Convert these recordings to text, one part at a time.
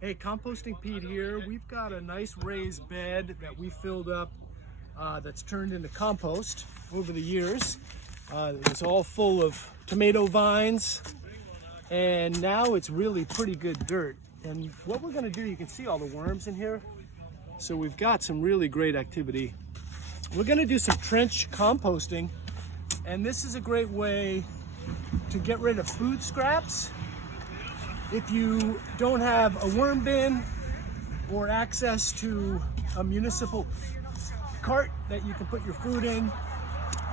Hey, Composting Pete here. We've got a nice raised bed that we filled up that's turned into compost over the years. It was all full of tomato vines, and now it's really pretty good dirt. And what we're gonna do, you can see all the worms in here. So we've got some really great activity. We're gonna do some trench composting, and this is a great way to get rid of food scraps. If you don't have a worm bin or access to a municipal cart that you can put your food in,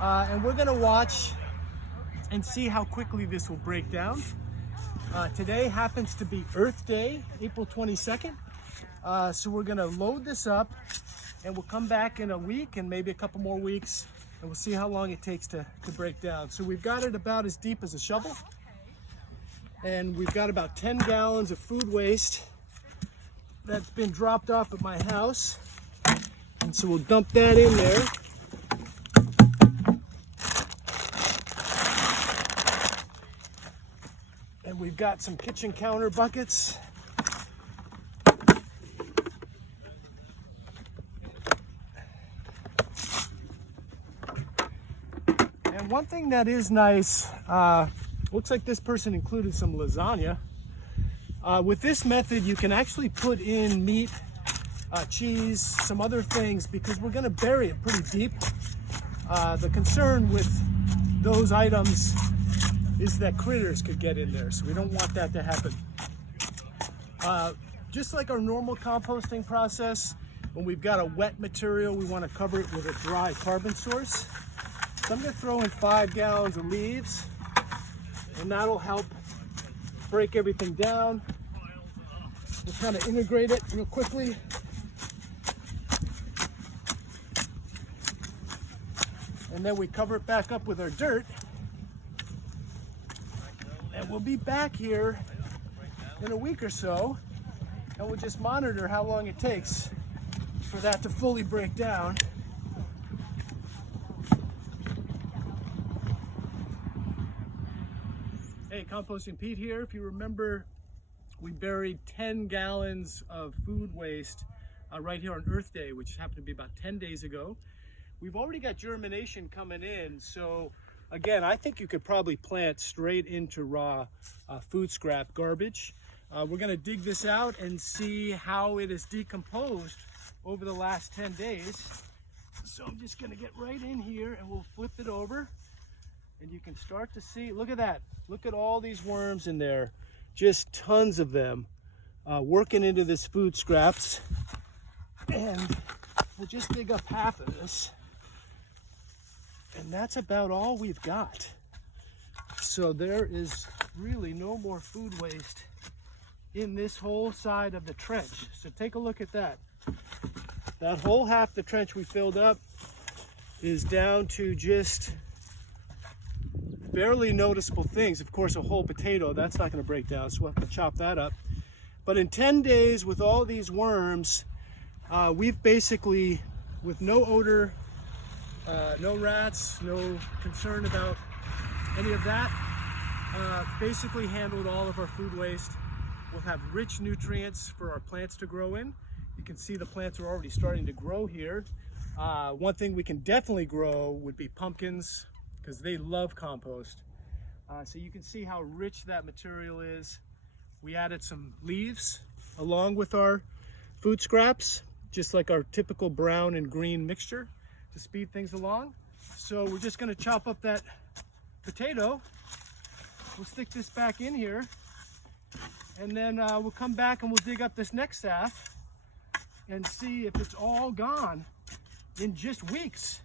and we're gonna watch and see how quickly this will break down. Today happens to be Earth Day, April 22nd. So we're gonna load this up and we'll come back in a week and maybe a couple more weeks and we'll see how long it takes to break down. So we've got it about as deep as a shovel. And we've got about 10 gallons of food waste that's been dropped off at my house. And so we'll dump that in there. And we've got some kitchen counter buckets. And one thing that is nice, looks like this person included some lasagna. With this method, you can actually put in meat, cheese, some other things, because we're gonna bury it pretty deep. The concern with those items is that critters could get in there, so we don't want that to happen. Just like our normal composting process, when we've got a wet material, we wanna cover it with a dry carbon source. So I'm gonna throw in 5 gallons of leaves, and that'll help break everything down. We'll kind of integrate it real quickly. And then we cover it back up with our dirt. And we'll be back here in a week or so, and we'll just monitor how long it takes for that to fully break down. Hey, Composting Pete here. If you remember, we buried 10 gallons of food waste right here on Earth Day, which happened to be about 10 days ago. We've already got germination coming in, so again, I think you could probably plant straight into raw food scrap garbage. We're gonna dig this out and see how it is decomposed over the last 10 days. So I'm just gonna get right in here and we'll flip it over. And you can start to see, look at that. Look at all these worms in there. Just tons of them working into this food scraps. And we'll just dig up half of this. And that's about all we've got. So there is really no more food waste in this whole side of the trench. So take a look at that. That whole half the trench we filled up is down to just barely noticeable things. Of course, a whole potato, that's not going to break down, so we'll have to chop that up. But in 10 days with all these worms, we've basically, with no odor, no rats, no concern about any of that, basically handled all of our food waste. We'll have rich nutrients for our plants to grow in. You can see the plants are already starting to grow here. One thing we can definitely grow would be pumpkins, because they love compost. So you can see how rich that material is. We added some leaves along with our food scraps, just like our typical brown and green mixture to speed things along. So we're just gonna chop up that potato. We'll stick this back in here, and then we'll come back and we'll dig up this next staff and see if it's all gone in just weeks.